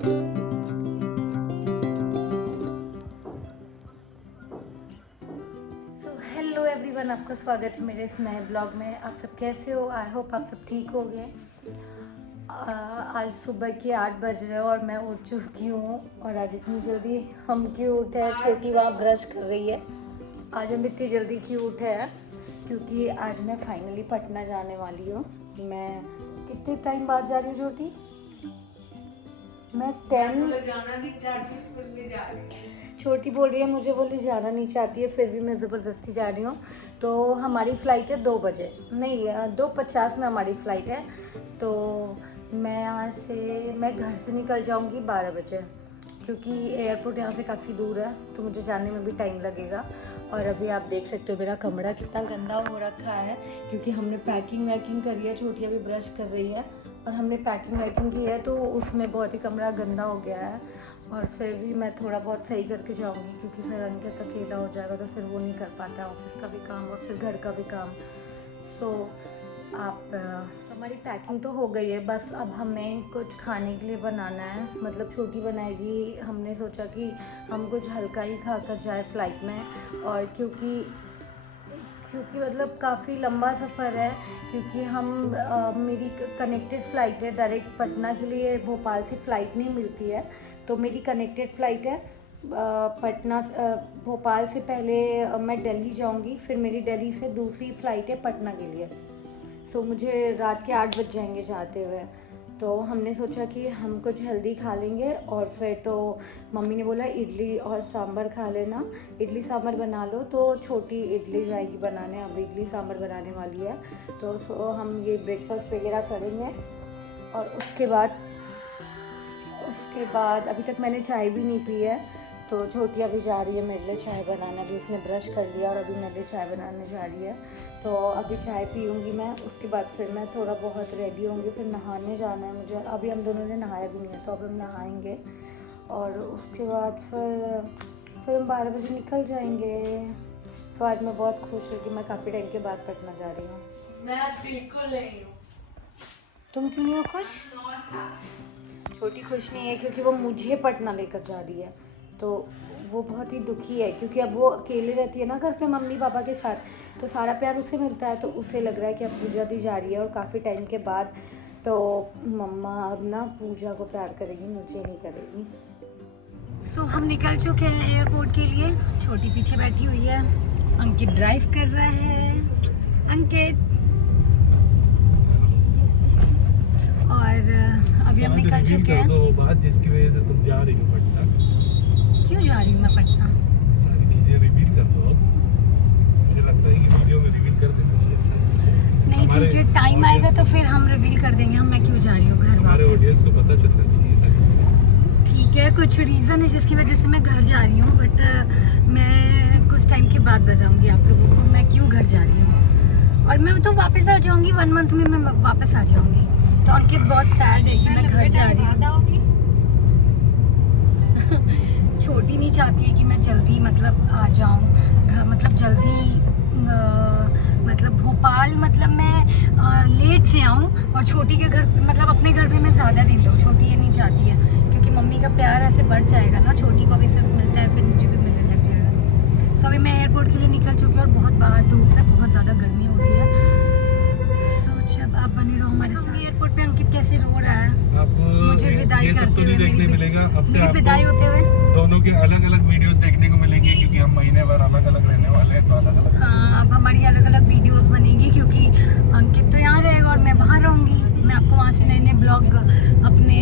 Hello everyone, आपका स्वागत है मेरे इस नए ब्लॉग में। आप सब कैसे हो? आई होप आप सब ठीक हो गए। आज सुबह के 8 बज रहे हैं और मैं उठ चुकी हूँ। और आज इतनी जल्दी हम क्यों उठे हैं? छोटी वहाँ ब्रश कर रही है। आज हम इतनी जल्दी क्यों उठे हैं? क्योंकि आज मैं फाइनली पटना जाने वाली हूँ। मैं कितने टाइम बाद जा रही हूँ छोटी? मैं 10 जाना नहीं चाहती, फिर भी जा रही हूँ। छोटी बोल रही है मुझे, बोली जाना नहीं चाहती है, फिर भी मैं ज़बरदस्ती जा रही हूँ। तो हमारी फ़्लाइट है 2 बजे, नहीं 2:50 में हमारी फ़्लाइट है। तो मैं घर से निकल जाऊँगी 12 बजे, क्योंकि एयरपोर्ट यहाँ से काफ़ी दूर है, तो मुझे जाने में भी टाइम लगेगा। और अभी आप देख सकते हो मेरा कमरा कितना गंदा हो रखा है, क्योंकि हमने पैकिंग वैकिंग करी है। छोटी अभी ब्रश कर रही है और हमने पैकिंग वैकिंग की है, तो उसमें बहुत ही कमरा गंदा हो गया है। और फिर भी मैं थोड़ा बहुत सही करके जाऊंगी, क्योंकि फिर अंकित अकेला हो जाएगा तो फिर वो नहीं कर पाता, ऑफिस का भी काम और फिर घर का भी काम। सो हमारी पैकिंग तो हो गई है, बस अब हमें कुछ खाने के लिए बनाना है। मतलब छोटी बनाएगी, हमने सोचा कि हम कुछ हल्का ही खा कर जाए फ़्लाइट में। और क्योंकि मतलब काफ़ी लंबा सफ़र है, क्योंकि मेरी कनेक्टेड फ़्लाइट है। डायरेक्ट पटना के लिए भोपाल से फ़्लाइट नहीं मिलती है, तो मेरी कनेक्टेड फ़्लाइट है। भोपाल से पहले मैं दिल्ली जाऊंगी, फिर मेरी दिल्ली से दूसरी फ़्लाइट है पटना के लिए। सो मुझे रात के 8 बज जाएंगे जाते हुए। तो हमने सोचा कि हम कुछ हेल्दी खा लेंगे। और फिर तो मम्मी ने बोला इडली और सांभर खा लेना, इडली सांभर बना लो। तो छोटी इडली जाएगी बनाने, अब इडली सांभर बनाने वाली है। तो हम ये ब्रेकफास्ट वगैरह करेंगे। और उसके बाद अभी तक मैंने चाय भी नहीं पी है, तो छोटी अभी जा रही है मेरे लिए चाय बनाना। अभी उसने ब्रश कर लिया और अभी मेरे लिए चाय बनाने जा रही है। तो अभी चाय पीऊँगी मैं, उसके बाद फिर मैं थोड़ा बहुत रेडी होंगी, फिर नहाने जाना है मुझे। अभी हम दोनों ने नहाया भी नहीं है, तो अब हम नहाएंगे। और उसके बाद फिर हम 12 बजे निकल जाएंगे। तो आज मैं बहुत खुश हूँ कि मैं काफ़ी टाइम के बाद पटना जा रही हूँ। मैं बिल्कुल नहीं हूँ। तुम क्यों नहीं हो खुश? छोटी खुश नहीं है क्योंकि वो मुझे पटना लेकर जा रही है, तो वो बहुत ही दुखी है, क्योंकि अब वो अकेले रहती है ना घर पे मम्मी पापा के साथ, तो सारा प्यार उसे मिलता है। तो उसे लग रहा है कि अब पूजा दी जा रही है और काफ़ी टाइम के बाद, तो मम्मा अब ना पूजा को प्यार करेगी, मुझे नहीं करेगी। सो हम निकल चुके हैं एयरपोर्ट के लिए। छोटी पीछे बैठी हुई है, अंकित ड्राइव कर रहा है। अंकित, और अभी हम निकल चुके हैं। तो बात जिसकी वजह से तुम जा रही हो पटना। क्यों जा रही हूँ मैं पटना? सारी चीजें रिवील कर दो। मुझे लगता है कि वीडियो में रिवील कर देना चाहिए। नहीं ठीक है, टाइम आएगा तो फिर हम रिवील कर देंगे मैं क्यों जा रही हूँ घर हमारे वापस। ऑडियंस को पता चलना चाहिए सारी। ठीक है, कुछ रीज़न है जिसकी वजह से मैं घर जा रही हूँ, बट मैं कुछ टाइम के बाद बताऊँगी आप लोगों को मैं क्यों घर जा रही हूँ। और मैं तो वापस आ जाऊँगी, 1 मंथ में मैं वापस आ जाऊँगी। तो अंकित बहुत सैड है कि मैं घर जा रही हूँ। छोटी नहीं चाहती है कि मैं जल्दी मतलब आ जाऊँ, मतलब जल्दी मतलब भोपाल, मतलब मैं लेट से आऊँ और छोटी के घर, मतलब अपने घर पे मैं ज़्यादा दिन रहूँ। छोटी ये नहीं चाहती है, क्योंकि मम्मी का प्यार ऐसे बढ़ जाएगा ना, छोटी को अभी सिर्फ मिलता है, फिर मुझे भी मिलने लग जाएगा। सो अभी मैं एयरपोर्ट के लिए निकल चुकी हूँ और बहुत बाहर धूप है, बहुत ज़्यादा गर्मी हो रही है। जब आप बने रहो हमारे साथ। एयरपोर्ट पे अंकित कैसे रो रहा है मुझे विदाई करते हुए, देखने मिलेगा अब से, मेरी विदाई होते हुए। दोनों के अलग अलग वीडियोस देखने को मिलेंगे, क्योंकि हम महीने भर अलग अलग रहने वाले हैं, तो अलग अलग। हाँ, अब हमारी अलग अलग वीडियोस बनेंगी, क्योंकि अंकित तो यहाँ रहेगा और मैं वहाँ रहूँगी। मैं आपको वहाँ से नए नए ब्लॉग अपने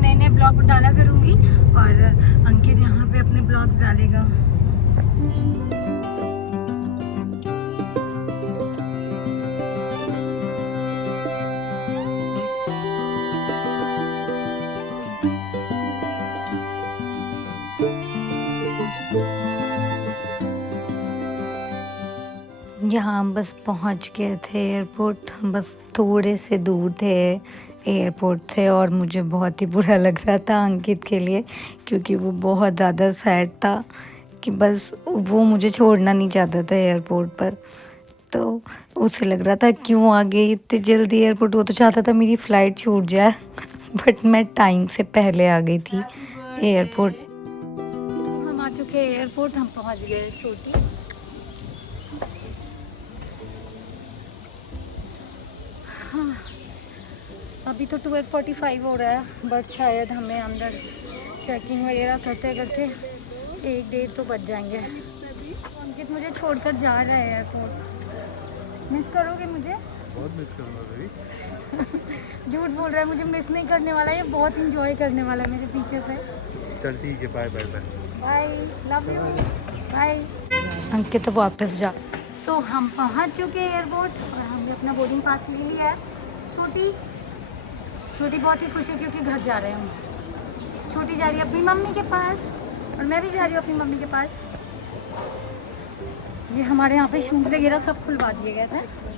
नए नए ब्लॉग डाला करूँगी, और अंकित यहाँ पे अपने ब्लॉग्स डालेगा। यहाँ हम बस पहुँच गए थे एयरपोर्ट, हम बस थोड़े से दूर थे एयरपोर्ट से। और मुझे बहुत ही बुरा लग रहा था अंकित के लिए, क्योंकि वो बहुत ज़्यादा सैड था कि बस वो मुझे छोड़ना नहीं चाहता था एयरपोर्ट पर। तो उसे लग रहा था क्यों आ गई इतनी जल्दी एयरपोर्ट, वो तो चाहता था मेरी फ़्लाइट छूट जाए बट मैं टाइम से पहले आ गई थी एयरपोर्ट। हम आ चुके हैं एयरपोर्ट, हम पहुंच गए छोटी। हाँ, अभी तो 12:45 हो रहा है, बट शायद हमें अंदर चेकिंग वगैरह करते करते 1-1:30 तो बज जाएंगे। अंकित मुझे छोड़कर जा रहा है एयरपोर्ट। मिस करोगे मुझे? बहुत मिस करूँगा बेबी। झूठ बोल रहा है, मुझे मिस नहीं करने वाला है, ये बहुत इंजॉय करने वाला है मेरे पीछे से। चल ठीक है, bye bye bye bye, love you, bye. Ankit तो वापस जा। सो हम पहुंच चुके हैं एयरपोर्ट और हमने अपना बोर्डिंग पास ले लिया है। छोटी बहुत ही खुश है क्योंकि घर जा रहे हैं। छोटी जा रही है अपनी मम्मी के पास और मैं भी जा रही हूँ अपनी मम्मी के पास। ये हमारे यहाँ पे शूज़ वगैरह सब खुलवा दिए गए थे।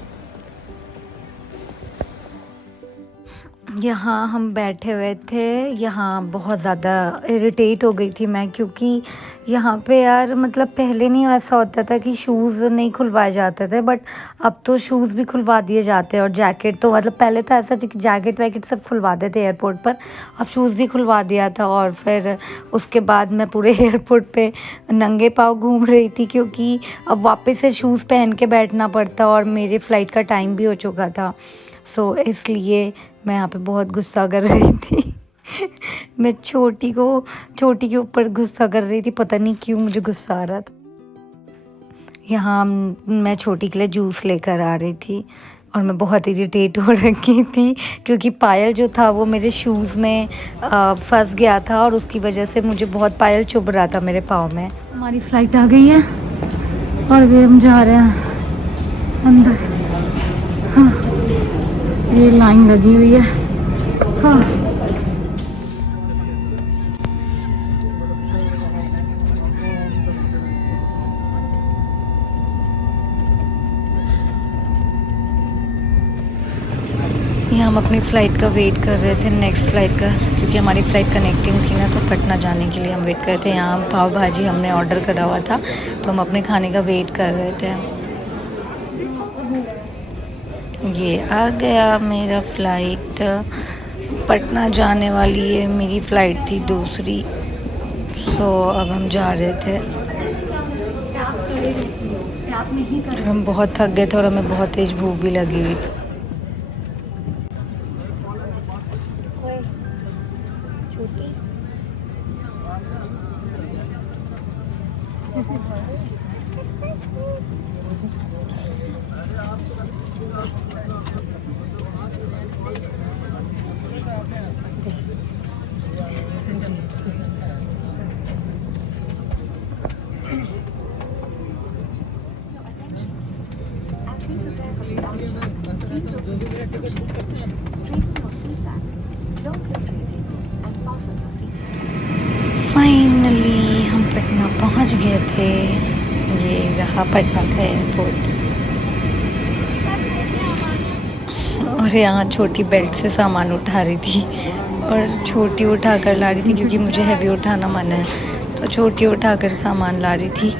यहाँ हम बैठे हुए थे, यहाँ बहुत ज़्यादा इरिटेट हो गई थी मैं, क्योंकि यहाँ पे यार मतलब पहले नहीं ऐसा होता था कि शूज़ नहीं खुलवाए जाते थे, बट अब तो शूज़ भी खुलवा दिए जाते हैं। और जैकेट तो मतलब पहले तो ऐसा था कि जैकेट वैकेट सब खुलवा देते एयरपोर्ट पर, अब शूज़ भी खुलवा दिया था। और फिर उसके बाद मैं पूरे एयरपोर्ट पे नंगे पाँव घूम रही थी, क्योंकि अब वापस से शूज़ पहन के बैठना पड़ता और मेरे फ़्लाइट का टाइम भी हो चुका था। सो इसलिए मैं यहाँ पे बहुत गुस्सा कर रही थी। मैं छोटी के ऊपर गुस्सा कर रही थी, पता नहीं क्यों मुझे गुस्सा आ रहा था। यहाँ मैं छोटी के लिए जूस लेकर आ रही थी और मैं बहुत इरिटेट हो रखी थी, क्योंकि पायल जो था वो मेरे शूज़ में फंस गया था और उसकी वजह से मुझे बहुत पायल चुभ रहा था मेरे पाँव में। हमारी फ़्लाइट आ गई है और वे हम जा रहे हैं अंदर। हाँ, ये लाइन लगी हुई है। हाँ, ये हम अपनी फ़्लाइट का वेट कर रहे थे, नेक्स्ट फ़्लाइट का, क्योंकि हमारी फ़्लाइट कनेक्टिंग थी ना, तो पटना जाने के लिए हम वेट कर रहे थे। यहाँ पाव भाजी हमने ऑर्डर करा हुआ था, तो हम अपने खाने का वेट कर रहे थे। ये आ गया मेरा फ़्लाइट, पटना जाने वाली है। मेरी फ़्लाइट थी दूसरी। सो अब हम जा रहे थे। हम बहुत थक गए थे और हमें बहुत तेज़ भूख भी लगी हुई थी। फाइनली हम पटना पहुंच गए थे। ये रहा पटना का एयरपोर्ट। और यहाँ छोटी बेल्ट से सामान उठा रही थी और छोटी उठा कर ला रही थी, क्योंकि मुझे हैवी उठाना मन है, तो छोटी उठा कर सामान ला रही थी।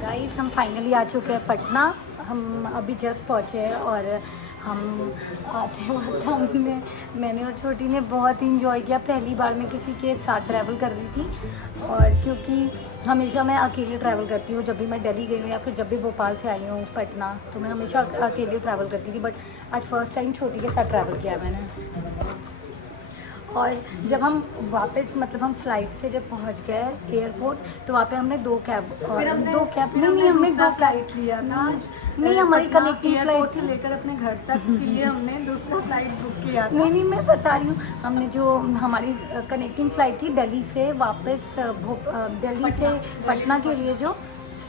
गाइस, हम फाइनली आ चुके हैं पटना। हम अभी जस्ट पहुँचे हैं और हम आते वक्त मैंने और छोटी ने बहुत इंजॉय किया। पहली बार मैं किसी के साथ ट्रैवल कर रही थी, और क्योंकि हमेशा मैं अकेले ट्रैवल करती हूँ, जब भी मैं दिल्ली गई हूँ या फिर जब भी भोपाल से आई हूँ पटना, तो मैं हमेशा अकेले ट्रैवल करती थी। बट आज फर्स्ट टाइम छोटी के साथ ट्रैवल किया मैंने। और जब हम वापस मतलब हम फ़्लाइट से जब पहुंच गए एयरपोर्ट, तो वहाँ पे हमने दो कैब हमने दो फ्लाइट लिया था। नहीं, हमारी कनेक्टिंग फ्लाइट से लेकर अपने घर तक के लिए हमने दूसरा फ्लाइट बुक किया था। नहीं, मैं बता रही हूँ, हमने जो हमारी कनेक्टिंग फ़्लाइट थी दिल्ली से वापस दिल्ली से पटना के लिए जो,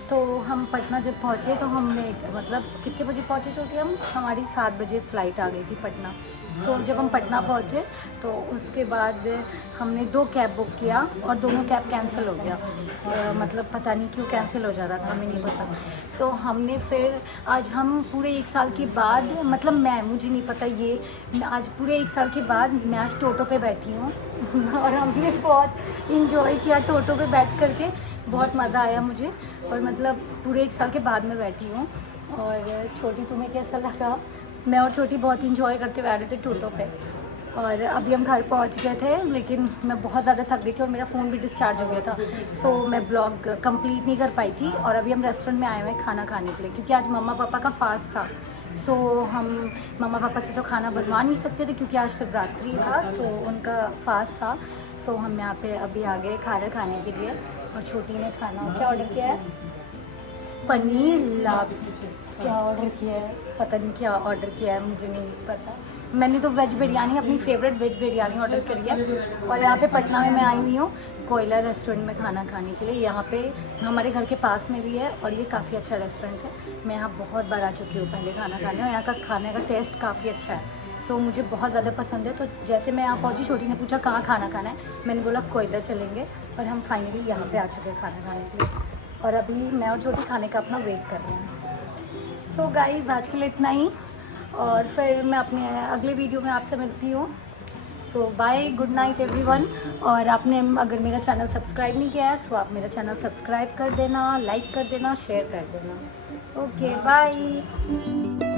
तो हम पटना जब पहुँचे तो हमने मतलब कितने बजे पहुँचे छोटी हम, हमारी 7 बजे फ़्लाइट आ गई थी पटना। तो जब हम पटना पहुँचे तो उसके बाद हमने 2 कैब बुक किया और दोनों कैब कैंसिल हो गया। मतलब पता नहीं क्यों कैंसिल हो जा रहा था, हमें नहीं पता। सो हमने फिर आज हम पूरे 1 साल के बाद, मतलब मुझे नहीं पता ये, आज पूरे 1 साल के बाद मैं आज टोटो पे बैठी हूँ और हमने बहुत इंजॉय किया टोटो पे बैठ करके, बहुत मज़ा आया मुझे। और मतलब पूरे 1 साल के बाद मैं बैठी हूँ। और छोटी, तुम्हें कैसा लगा? मैं और छोटी बहुत इंजॉय करते हुए आ रहे थे टूटो पे। और अभी हम घर पहुंच गए थे, लेकिन मैं बहुत ज़्यादा थक गई थी और मेरा फ़ोन भी डिस्चार्ज हो गया था, सो मैं ब्लॉग कंप्लीट नहीं कर पाई थी। और अभी हम रेस्टोरेंट में आए हुए हैं खाना खाने के लिए, क्योंकि आज मम्मा पापा का फास्ट था। सो हम मम्मा पापा से तो खाना बनवा नहीं सकते थे क्योंकि आज शिवरात्रि था, तो उनका फास्ट था। सो हम यहाँ पे अभी आ गए खाना खाने के लिए। और छोटी ने खाना क्या ऑर्डर किया है? पनीर लाभ। क्या ऑर्डर किया है? पता नहीं क्या ऑर्डर किया है, मुझे नहीं पता। मैंने तो वेज बिरयानी, अपनी फेवरेट वेज बिरयानी ऑर्डर करी है। और यहाँ पे पटना में मैं आई हुई हूँ कोयला रेस्टोरेंट में खाना खाने के लिए। यहाँ पे हमारे घर के पास में भी है और ये काफ़ी अच्छा रेस्टोरेंट है। मैं यहाँ बहुत बार आ चुकी हूँ पहले खाना खाने, और यहाँ का खाने का टेस्ट काफ़ी अच्छा है। सो मुझे बहुत ज़्यादा पसंद है। तो जैसे मैं यहाँ पहुँची, छोटी ने पूछा कहाँ खाना खाना है, मैंने बोला कोयला चलेंगे। और हम फाइनली यहाँ पे आ चुके हैं खाना खाने के लिए। और अभी मैं और छोटी खाने का अपना वेट कर रहे हैं। सो गाइस, आज के लिए इतना ही, और फिर मैं अपने अगले वीडियो में आपसे मिलती हूँ। सो बाय, गुड नाइट एवरीवन। और आपने अगर मेरा चैनल सब्सक्राइब नहीं किया है, सो आप मेरा चैनल सब्सक्राइब कर देना, लाइक कर देना, शेयर कर देना। Okay bye.